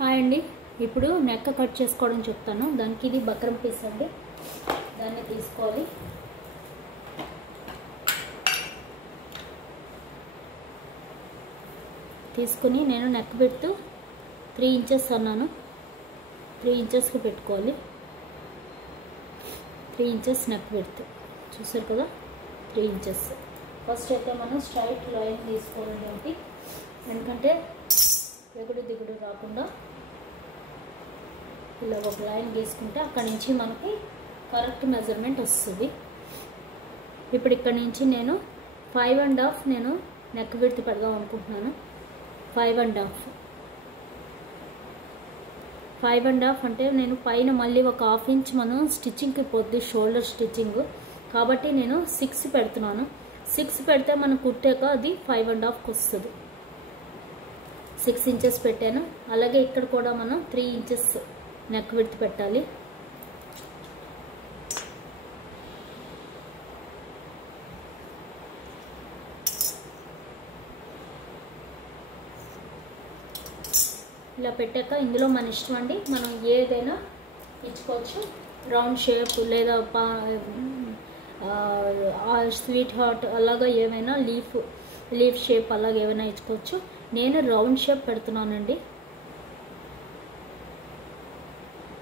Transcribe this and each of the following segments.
Hi అండి. ఇప్పుడు neck cut చేసుకోవడం చెప్తాను. దానికి ఇది బక్రం పీస్ అండి. దాన్ని తీసుకోవాలి. తీసుకుని నేను నెక్ విడ్త్ 3 ఇంచెస్ అన్నాను. 3 ఇంచెస్కి పెట్టుకోవాలి. 3 ఇంచెస్ నెక్ విడ్త్ చూసారు కదా, 3 ఇంచెస్. ఫస్ట్ అయితే మనం స్ట్రైట్ లైన్ తీసుకోవాలి ఏంటి, ఎందుకంటే ఎగుడు దిగుడు రాకుండా ఇలా ఒక లైన్ గీసుకుంటే అక్కడి నుంచి మనకి కరెక్ట్ మెజర్మెంట్ వస్తుంది. ఇప్పుడు ఇక్కడ నుంచి నేను 5.5 నేను నెక్ విడ్త్ పెడదాం అనుకుంటున్నాను. 5.5 అంటే నేను పైన మళ్ళీ ఒక 1/2 ఇంచ్ మనం స్టిచ్చింగ్కి పోద్ది, షోల్డర్ స్టిచ్చింగ్ కాబట్టి నేను 6 పెడుతున్నాను. 6 పెడితే మనం కుట్టాక అది 5.5కి వస్తుంది. 6 ఇంచెస్ పెట్టాను. అలాగే ఇక్కడ కూడా మనం 3 ఇంచెస్ నెక్ విడ్త్ పెట్టాలి. ఇలా పెట్టాక ఇందులో మన ఇష్టం అండి, మనం ఏదైనా ఇచ్చుకోవచ్చు. రౌండ్ షేప్ లేదా స్వీట్ హార్ట్ అలాగా ఏమైనా లీఫ్ షేప్ అలాగ ఏమైనా ఇచ్చుకోవచ్చు. నేను రౌండ్ షేప్ పెడుతున్నానండి.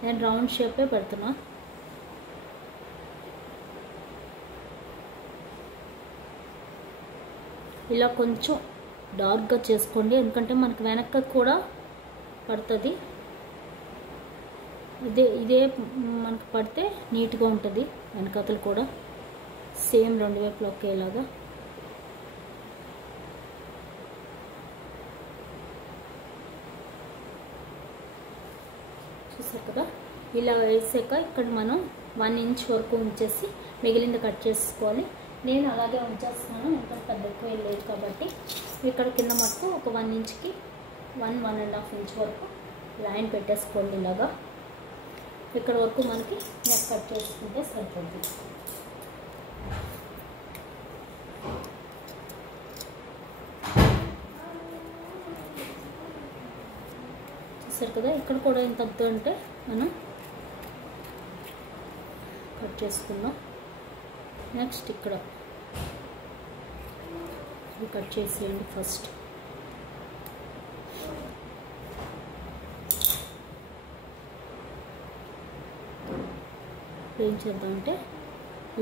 నేను రౌండ్ షేపే పెడుతున్నా. ఇలా కొంచెం డార్క్గా చేసుకోండి, ఎందుకంటే మనకు వెనక్కి కూడా పడుతుంది. ఇదే మనకు పడితే నీట్గా ఉంటుంది. వెనకతలు కూడా సేమ్ రెండు వైపులు ఒకేలాగా. చూసారు కదా, ఇలా వేసాక ఇక్కడ మనం 1 ఇంచ్ వరకు ఉంచేసి మిగిలింది కట్ చేసుకోవాలి. నేను అలాగే ఉంచేస్తున్నాను, ఇంకా పెద్ద ఎక్కువ లేదు కాబట్టి. ఇక్కడ కింద మటుకు ఒక 1 ఇంచ్కి 1.5 ఇంచ్ వరకు లైన్ పెట్టేసుకోండి. ఇలాగా ఇక్కడ వరకు మనకి నెక్ కట్ చేసుకుంటే సరిపోతుంది. చూసారు కదా, ఇక్కడ కూడా ఎంత అంటే మనం కట్ చేసుకుందాం. నెక్స్ట్ ఇక్కడ ఇది కట్ చేసేయండి. ఫస్ట్ ఏం చేద్దామంటే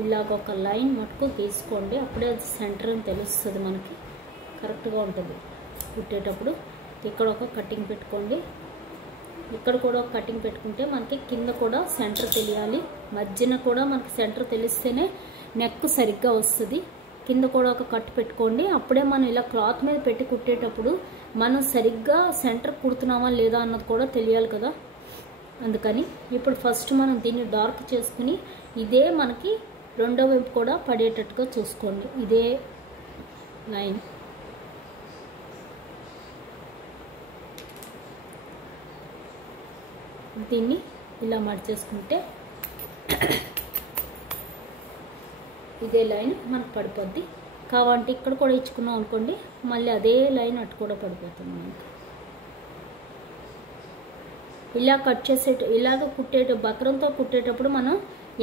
ఇలాగ ఒక లైన్ మటుకు తీసుకోండి, అప్పుడే అది సెంటర్ అని తెలుస్తుంది, మనకి కరెక్ట్గా ఉంటుంది కుట్టేటప్పుడు. ఇక్కడ ఒక కటింగ్ పెట్టుకోండి, ఇక్కడ కూడా ఒక కటింగ్ పెట్టుకుంటే మనకి కింద కూడా సెంటర్ తెలియాలి. మధ్యన కూడా మనకి సెంటర్ తెలిస్తేనే నెక్ సరిగ్గా వస్తుంది. కింద కూడా ఒక కట్ పెట్టుకోండి, అప్పుడే మనం ఇలా క్లాత్ మీద పెట్టి కుట్టేటప్పుడు మనం సరిగ్గా సెంటర్ కుడుతున్నామా లేదా అన్నది కూడా తెలియాలి కదా. అందుకని ఇప్పుడు ఫస్ట్ మనం దీన్ని డార్క్ చేసుకుని ఇదే మనకి రెండో వైపు కూడా పడేటట్టుగా చూసుకోండి. ఇదే లైన్ దీన్ని ఇలా మడిచేసుకుంటే ఇదే లైన్ మనకు పడిపోద్ది. కావాలంటే ఇక్కడ కూడా ఇచ్చుకున్నాం అనుకోండి, మళ్ళీ అదే లైన్ అటు కూడా పడిపోతుంది మనకి. ఇలా కట్ ఇలాగ బక్రంతో కుట్టేటప్పుడు మనం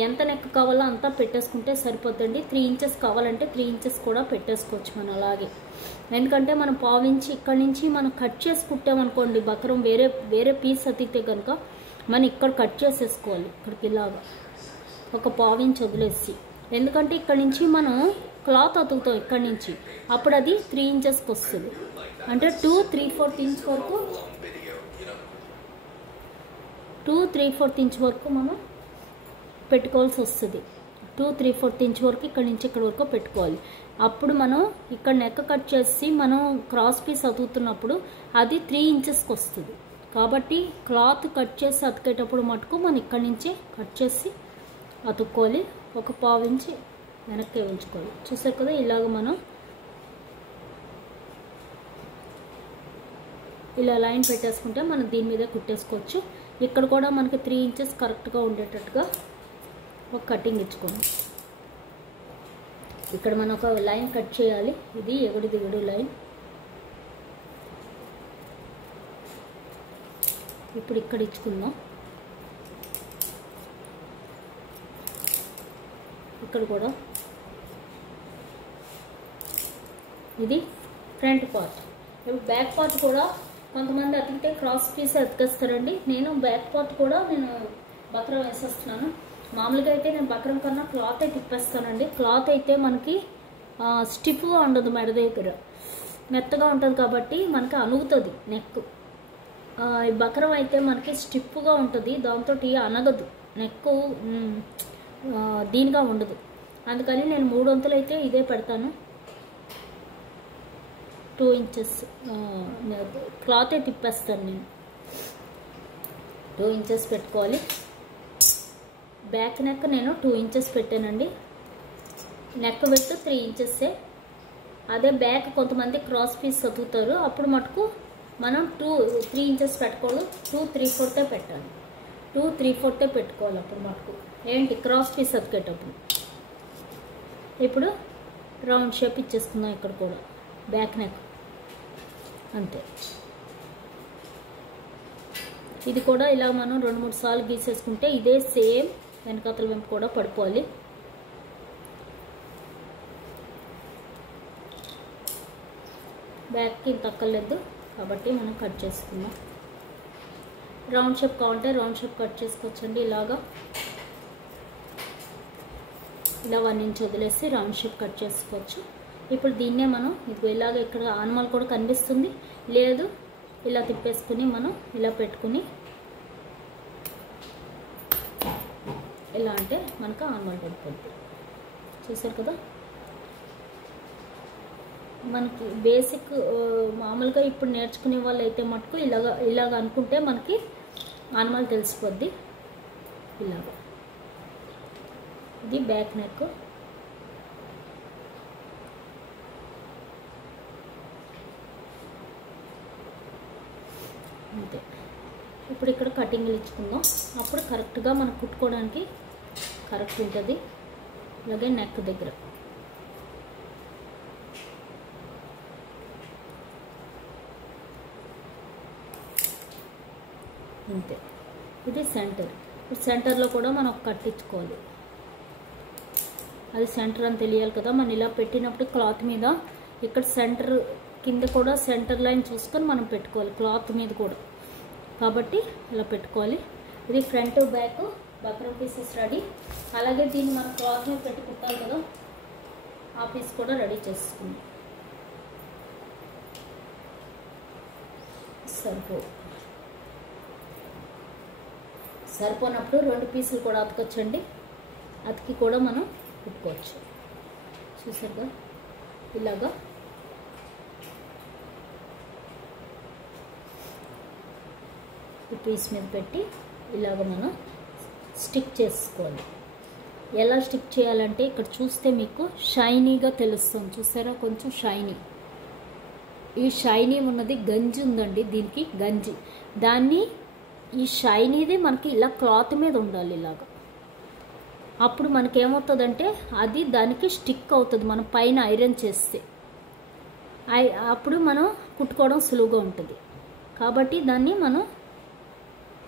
ఎంత నెక్ కావాలో అంతా పెట్టేసుకుంటే సరిపోతుంది. 3 ఇంచెస్ కావాలంటే 3 ఇంచెస్ కూడా పెట్టేసుకోవచ్చు మనం అలాగే. ఎందుకంటే మనం 1/2 ఇంచ్ ఇక్కడ నుంచి మనం కట్ చేసి కుట్టామనుకోండి, బక్రం వేరే పీస్ అతికితే కనుక మనం ఇక్కడ కట్ చేసేసుకోవాలి. ఇక్కడికి ఇలాగా ఒక 1/2 ఇంచ్ వదిలేసి, ఎందుకంటే ఇక్కడ నుంచి మనం క్లాత్ అతుకుతాం ఇక్కడ నుంచి, అప్పుడు అది 3 ఇంచెస్కి వస్తుంది. అంటే 2 3/4 ఇంచ్ వరకు 2 3/4 ఇంచ్ వరకు మనం పెట్టుకోవాల్సి వస్తుంది. 2 3/4 ఇంచ్ వరకు ఇక్కడ నుంచి ఇక్కడ వరకు పెట్టుకోవాలి. అప్పుడు మనం ఇక్కడ నెక్ కట్ చేసి మనం క్రాస్ పీస్ అతుకుతున్నప్పుడు అది 3 ఇంచెస్కి వస్తుంది. కాబట్టి క్లాత్ కట్ చేసి అతికేటప్పుడు మటుకు మనం ఇక్కడ నుంచే కట్ చేసి అతుక్కోవాలి. ఒక 1/2 ఇంచ్ వెనక్కి ఉంచుకోవాలి. చూసారు కదా, ఇలాగ మనం ఇలా లైన్ పెట్టేసుకుంటే మనం దీని మీద కుట్టేసుకోవచ్చు. ఇక్కడ కూడా మనకి 3 ఇంచెస్ కరెక్ట్గా ఉండేటట్టుగా ఒక కటింగ్ ఇచ్చుకోండి. ఇక్కడ మనం ఒక లైన్ కట్ చేయాలి. ఇది ఎగుడు దిగుడు లైన్. ఇప్పుడు ఇక్కడ ఇచ్చుకుందాం. ఇక్కడ కూడా ఇది ఫ్రంట్ పార్ట్. ఇప్పుడు బ్యాక్ పార్ట్ కూడా కొంతమంది అతికితే క్రాస్ పీస్ అతికేస్తారండి. నేను బ్యాక్ పార్ట్ కూడా నేను బక్రం వేసేస్తున్నాను. మామూలుగా అయితే నేను బక్రం కన్నా క్లాత్ అయితే తిప్పేస్తానండి. క్లాత్ అయితే మనకి స్టిఫ్గా ఉండదు, మెడ దగ్గర మెత్తగా ఉంటుంది కాబట్టి మనకి అనుగుతుంది నెక్. బక్రం అయితే మనకి స్టిఫ్గా ఉంటుంది, దాంతో అనగదు నెక్, దీనిగా ఉండదు. అందుకని నేను 3 వంతులు అయితే ఇదే పెడతాను. 2 ఇంచెస్ క్లాత్ అయితే తిప్పేస్తాను నేను. 2 ఇంచెస్ పెట్టుకోవాలి. బ్యాక్ నెక్ నేను 2 ఇంచెస్ పెట్టానండి. Neck width 3 ఇంచెస్సే. అదే బ్యాక్ కొంతమంది క్రాస్ పీస్ చదువుతారు, అప్పుడు మటుకు మనం 3 ఇంచెస్ పెట్టుకోవాలి. 2 3/4 పెట్టాలి. 2 3/4 పెట్టుకోవాలి అప్పుడు మటుకు. ఏంటి క్రాస్ పీస్ అతికేటప్పుడు. ఇప్పుడు రౌండ్ షేప్ ఇచ్చేసుకుందాం ఇక్కడ కూడా బ్యాక్ నెక్ అంతే. ఇది కూడా ఇలా మనం 2-3 సార్లు గీసేసుకుంటే ఇదే సేమ్ వెనకాతల వెంపు కూడా పడిపోవాలి. బ్యాక్కి ఇంత అక్కర్లేదు కాబట్టి మనం కట్ చేసుకుందాం. రౌండ్ షేప్ కావాలంటే రౌండ్ షేప్ కట్ చేసుకోవచ్చండి. ఇలా 1 ఇంచ్ వదిలేసి రౌండ్ షేప్ కట్ చేసుకోవచ్చు. ఇప్పుడు దీన్నే మనం ఇదిగో ఇలాగ ఇక్కడ ఆనమాలు కూడా కనిపిస్తుంది, లేదు ఇలా తిప్పేసుకుని మనం ఇలా పెట్టుకుని ఇలా అంటే మనకు ఆనమాలు పడిపోద్ది. చూసారు కదా. మనకి బేసిక్ మామూలుగా ఇప్పుడు నేర్చుకునే వాళ్ళు అయితే మటుకు ఇలాగ అనుకుంటే మనకి ఆనమాలు తెలిసిపోద్ది. ఇలాగ ఇది బ్యాక్ నెక్. అంతే. ఇప్పుడు ఇక్కడ కటింగ్లు ఇచ్చుకుందాం, అప్పుడు కరెక్ట్గా మనం కుట్టుకోవడానికి కరెక్ట్ ఉంటుంది. అలాగే నెక్ దగ్గర అంతే. ఇది సెంటర్. సెంటర్లో కూడా మనం కట్టించుకోవాలి. అది సెంటర్ అని తెలియాలి కదా. మనం ఇలా పెట్టినప్పుడు క్లాత్ మీద ఇక్కడ సెంటర్ కింద కూడా సెంటర్ లైన్ చూసుకొని మనం పెట్టుకోవాలి క్లాత్ మీద కూడా, కాబట్టి ఇలా పెట్టుకోవాలి. ఇది front back buckram pieces ready. అలాగే దీన్ని మనం క్లాత్ మీద పెట్టి కుట్టాలి కదా, ఆ పీస్ కూడా రెడీ చేసుకుందాం. సరిపోనప్పుడు 2 పీసులు కూడా అతకొచ్చండి, అతికి కూడా మనం కుట్టుకోవచ్చు. చూసారుగా ఇలాగా ఈ పీస్ మీద పెట్టి ఇలాగ మనం స్టిక్ చేసుకోవాలి. ఎలా స్టిక్ చేయాలంటే ఇక్కడ చూస్తే మీకు షైనీగా తెలుస్తుంది. చూసారా కొంచెం షైనీ. ఈ షైనీ ఉన్నది గంజి ఉందండి, దీనికి గంజి. దాన్ని ఈ షైనీది మనకి ఇలా క్లాత్ మీద ఉండాలి ఇలాగ. అప్పుడు మనకేమవుతుందంటే అది దానికి స్టిక్ అవుతుంది మనం పైన ఐరన్ చేస్తే. అప్పుడు మనం కుట్టుకోవడం సులువుగా ఉంటుంది. కాబట్టి దాన్ని మనం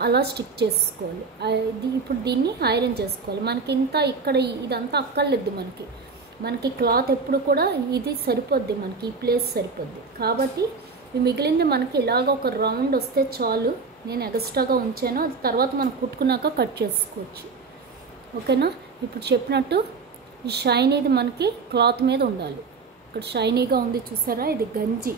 అలా స్టిక్ చేసుకోవాలి. ఇప్పుడు దీన్ని ఐరన్ చేసుకోవాలి. మనకి ఇంత ఇక్కడ ఇదంతా అక్కర్లేదు. మనకి క్లాత్ ఎప్పుడు కూడా ఇది సరిపోద్ది, మనకి ఈ ప్లేస్ సరిపోద్ది. కాబట్టి మిగిలింది మనకి ఇలాగ ఒక రౌండ్ వస్తే చాలు. నేను ఎక్స్ట్రాగా ఉంచాను, అది తర్వాత మనం కుట్టుకున్నాక కట్ చేసుకోవచ్చు. ఓకేనా. ఇప్పుడు చెప్పినట్టు ఈ షైనీది మనకి క్లాత్ మీద ఉండాలి. ఇక్కడ షైనీగా ఉంది చూసారా, ఇది గంజి.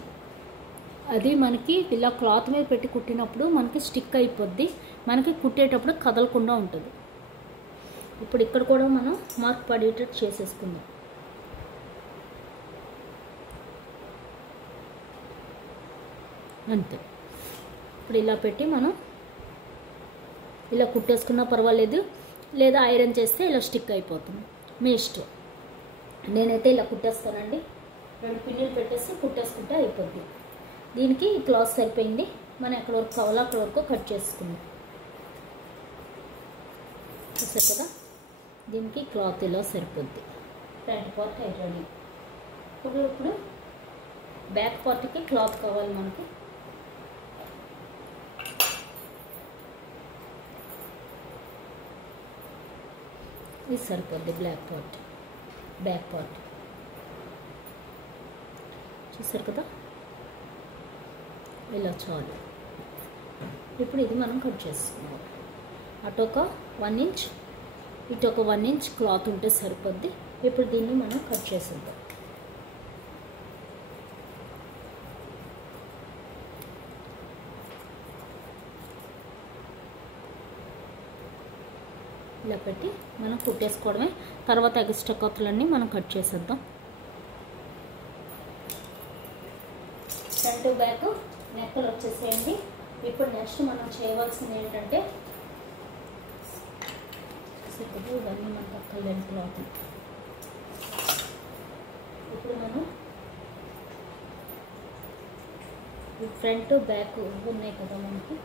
అది మనకి ఇలా క్లాత్ మీద పెట్టి కుట్టినప్పుడు మనకి స్టిక్ అయిపోద్ది, మనకి కుట్టేటప్పుడు కదలకుండా ఉంటుంది. ఇప్పుడు ఇక్కడ కూడా మనం మార్క్ పడేటట్టు చేసేసుకుందాం. అంతే. ఇప్పుడు ఇలా పెట్టి మనం ఇలా కుట్టేసుకున్నా పర్వాలేదు, లేదా ఐరన్ చేస్తే ఇలా స్టిక్ అయిపోతుంది, మీ ఇష్టం. నేనైతే ఇలా కుట్టేస్తానండి. 2 పిన్నులు పెట్టేసి కుట్టేసుకుంటే అయిపోద్ది. దీనికి ఈ క్లాత్ సరిపోయింది. మనం ఎక్కడ వరకు కావాలో అక్కడ వరకు కట్ చేసుకుందాం. చూసారు కదా, దీనికి క్లాత్ ఇలా సరిపోద్ది. Front part ready. ఇప్పుడు బ్యాక్ పార్ట్కి క్లాత్ కావాలి మనకు. ఇది సరిపోద్ది బ్యాక్ పార్ట్ చూసారు కదా, ఇలా చాలు. ఇప్పుడు ఇది మనం కట్ చేసుకున్నాం. అటు ఒక 1 ఇంచ్, ఇటు ఒక 1 ఇంచ్ క్లాత్ ఉంటే సరిపోద్ది. ఇప్పుడు దీన్ని మనం కట్ చేసేద్దాం. ఇలా పెట్టి మనం కుట్టేసుకోవడమే. తర్వాత ఎక్స్ట్రా క్లాత్లన్నీ మనం కట్ చేసేద్దాం. ఫ్రంట్ బ్యాక్ నెక్కలు వచ్చేసేయండి. ఇప్పుడు నెక్స్ట్ మనం చేయవలసింది ఏంటంటే ఇవన్నీ మన పక్కన లేని క్లాత్. ఇప్పుడు మనం ఫ్రంట్ బ్యాక్ ఉన్నాయి కదా మనకి,